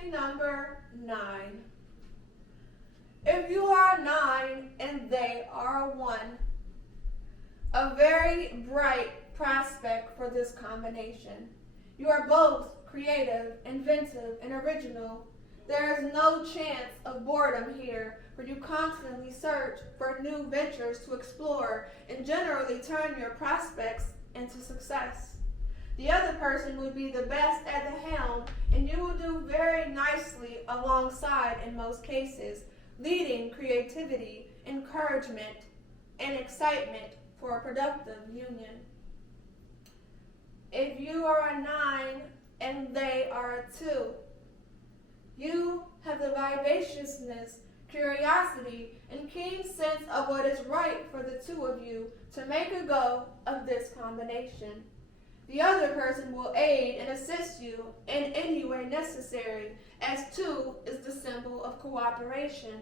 Difficulty number 9. If you are a 9 and they are a 1, a very bright prospect for this combination. You are both creative, inventive, and original. There is no chance of boredom here, for you constantly search for new ventures to explore and generally turn your prospects into success. The other person will be the best at the helm, and you will do very nicely alongside in most cases, leading creativity, encouragement, and excitement for a productive union. If you are a 9 and they are a 2, you have the vivaciousness, curiosity, and keen sense of what is right for the two of you to make a go of this combination. The other person will aid and assist you in any way necessary, as 2 is the symbol of cooperation.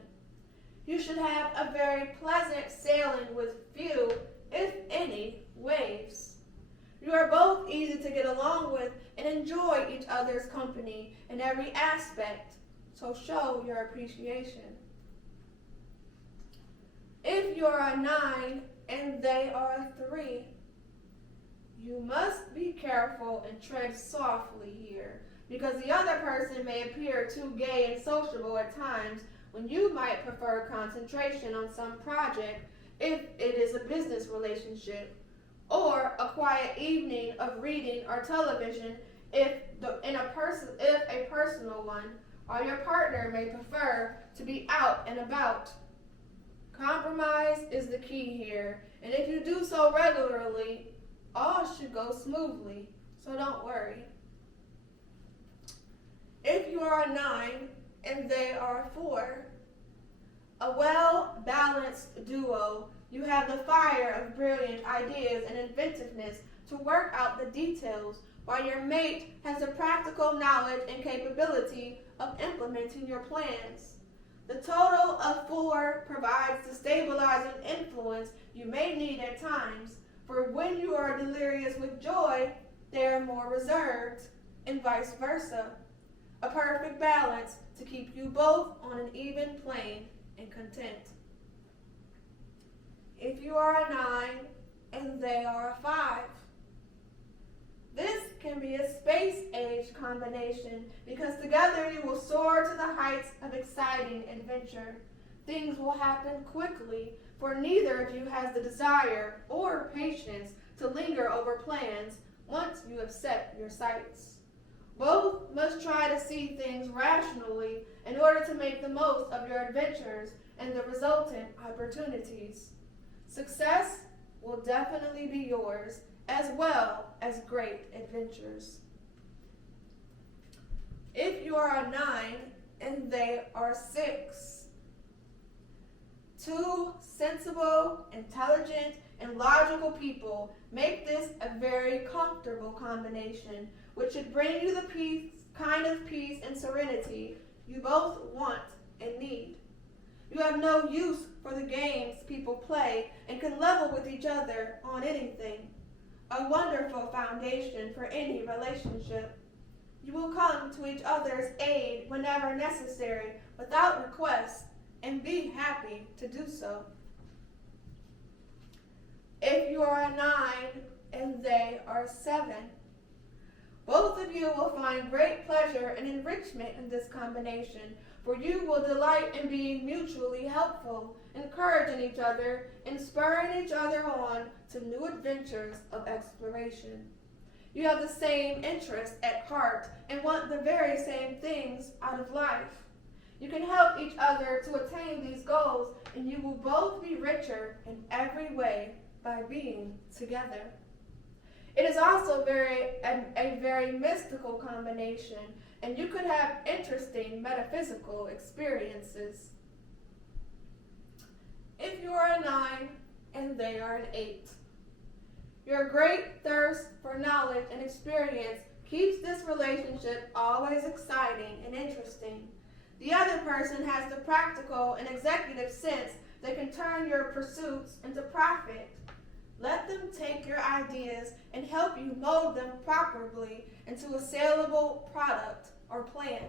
You should have a very pleasant sailing with few, if any, waves. You are both easy to get along with and enjoy each other's company in every aspect, so show your appreciation. If you are a 9 and they are a 3, you must be careful and tread softly here, because the other person may appear too gay and sociable at times when you might prefer concentration on some project if it is a business relationship, or a quiet evening of reading or television if a personal one, or your partner may prefer to be out and about. Compromise is the key here, and if you do so regularly, all should go smoothly, so don't worry. If you are a 9 and they are a 4, a well-balanced duo, you have the fire of brilliant ideas and inventiveness to work out the details, while your mate has the practical knowledge and capability of implementing your plans. The total of 4 provides the stabilizing influence you may need at times, for when you are delirious with joy, they are more reserved, and vice versa. A perfect balance to keep you both on an even plane and content. If you are a 9 and they are a 5, this can be a space-age combination because together you will soar to the heights of exciting adventure. Things will happen quickly, for neither of you has the desire or patience to linger over plans once you have set your sights. Both must try to see things rationally in order to make the most of your adventures and the resultant opportunities. Success will definitely be yours, as well as great adventures. If you are a 9 and they are 6, 2 sensible, intelligent, and logical people make this a very comfortable combination, which should bring you the kind of peace and serenity you both want and need. You have no use for the games people play and can level with each other on anything. A wonderful foundation for any relationship. You will come to each other's aid whenever necessary without request and be happy to do so. If you are a 9 and they are 7, both of you will find great pleasure and enrichment in this combination, for you will delight in being mutually helpful, encouraging each other, and spurring each other on to new adventures of exploration. You have the same interests at heart and want the very same things out of life. You can help each other to attain these goals, and you will both be richer in every way by being together. It is also a very mystical combination, and you could have interesting metaphysical experiences. If you are a 9 and they are an 8, your great thirst for knowledge and experience keeps this relationship always exciting and interesting. The other person has the practical and executive sense that can turn your pursuits into profit. Let them take your ideas and help you mold them properly into a saleable product or plan.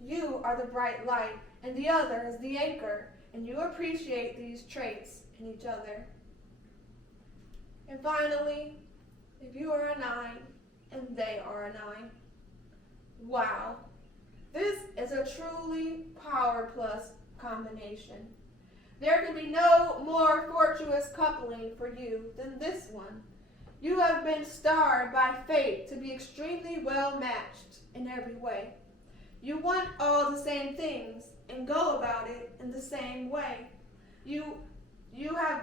You are the bright light, and the other is the anchor, and you appreciate these traits in each other. And finally, if you are a 9 and they are a 9, wow, this is a truly power plus combination. There can be no more fortuitous coupling for you than this one. You have been starred by fate to be extremely well matched in every way. You want all the same things and go about it in the same way. You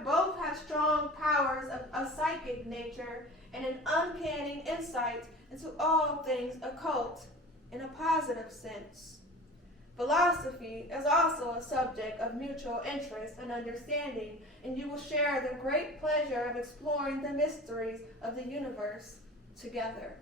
both have strong powers of a psychic nature and an uncanny insight into all things occult in a positive sense. Philosophy is also a subject of mutual interest and understanding, and you will share the great pleasure of exploring the mysteries of the universe together.